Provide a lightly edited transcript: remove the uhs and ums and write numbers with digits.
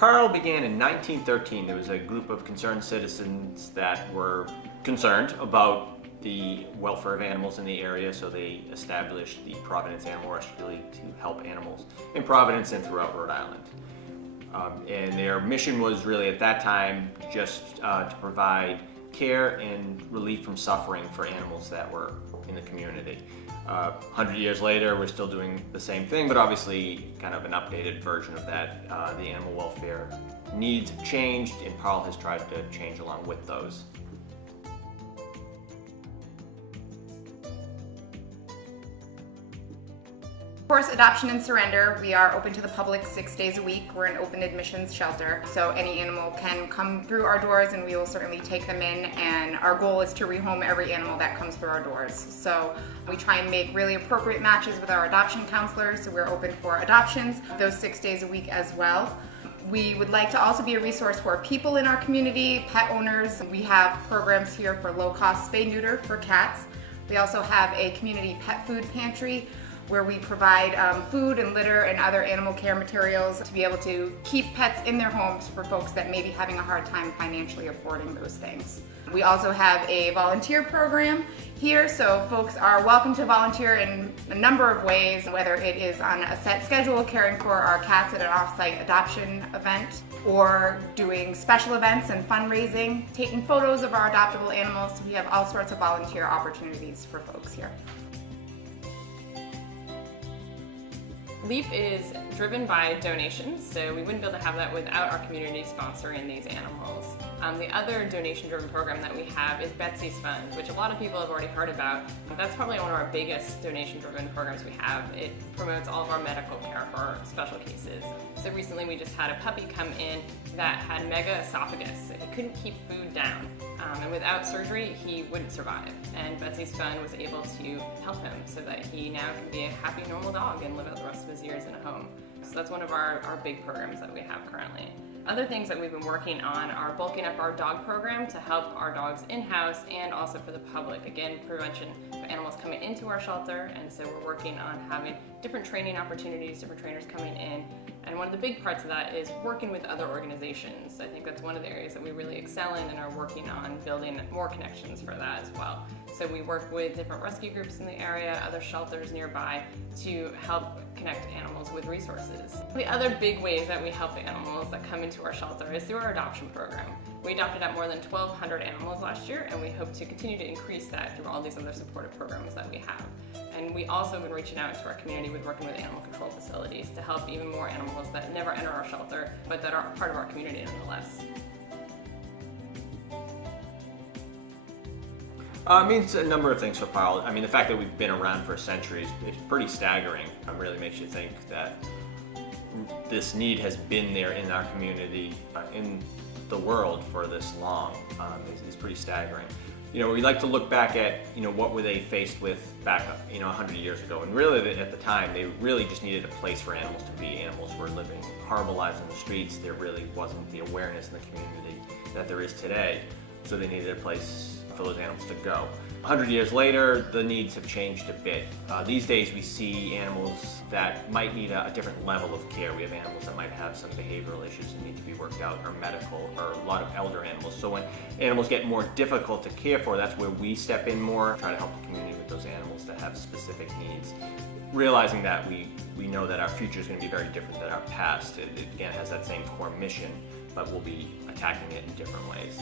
Parle began in 1913. There was a group of concerned citizens that were concerned about the welfare of animals in the area, so they established the Providence Animal Rescue League to help animals in Providence and throughout Rhode Island. And their mission was really at that time just to provide care and relief from suffering for animals that were in the community. 100 years later, we're still doing the same thing, but obviously kind of an updated version of that. The animal welfare needs have changed, and Parle has tried to change along with those. Of course, adoption and surrender. We are open to the public 6 days a week. We're an open admissions shelter, so any animal can come through our doors and we will certainly take them in, and our goal is to rehome every animal that comes through our doors. So we try and make really appropriate matches with our adoption counselors, so we're open for adoptions those 6 days a week as well. We would like to also be a resource for people in our community, pet owners. We have programs here for low-cost spay-neuter for cats. We also have a community pet food pantry where we provide food and litter and other animal care materials to be able to keep pets in their homes for folks that may be having a hard time financially affording those things. We also have a volunteer program here, so folks are welcome to volunteer in a number of ways, whether it is on a set schedule caring for our cats at an off-site adoption event, or doing special events and fundraising, taking photos of our adoptable animals. We have all sorts of volunteer opportunities for folks here. LEAP is driven by donations, so we wouldn't be able to have that without our community sponsoring these animals. The other donation-driven program that we have is Betsy's Fund, which a lot of people have already heard about. That's probably one of our biggest donation-driven programs we have. It promotes all of our medical care for special cases. So recently we just had a puppy come in that had mega esophagus, so he couldn't keep food down. And without surgery, he wouldn't survive. And Betsy's Fund was able to help him so that he now can be a happy, normal dog and live out the rest of his years in a home. So that's one of our big programs that we have currently. Other things that we've been working on are bulking up our dog program to help our dogs in-house and also for the public. Again, prevention of animals coming into our shelter, and so we're working on having different training opportunities, different trainers coming in. And one of the big parts of that is working with other organizations. I think that's one of the areas that we really excel in and are working on building more connections for that as well. So we work with different rescue groups in the area, other shelters nearby, to help connect animals with resources. The other big ways that we help the animals that come into our shelter is through our adoption program. We adopted out more than 1,200 animals last year, and we hope to continue to increase that through all these other supportive programs that we have. And we also have been reaching out to our community with working with animal control facilities to help even more animals that never enter our shelter, but that are part of our community nonetheless. It means a number of things for Parle. I mean, the fact that we've been around for centuries is pretty staggering. It really makes you think that this need has been there in our community, in the world for this long. It's pretty staggering. You know, we like to look back at, what were they faced with back, 100 years ago. And really, at the time, they really just needed a place for animals to be. Animals were living horrible lives on the streets. There really wasn't the awareness in the community that there is today. So they needed a place for those animals to go. 100 years later, the needs have changed a bit. These days we see animals that might need a different level of care. We have animals that might have some behavioral issues that need to be worked out, or medical, or a lot of elder animals. So when animals get more difficult to care for, that's where we step in more, try to help the community with those animals that have specific needs. Realizing that we know that our future is going to be very different than our past. It again has that same core mission, but we'll be attacking it in different ways.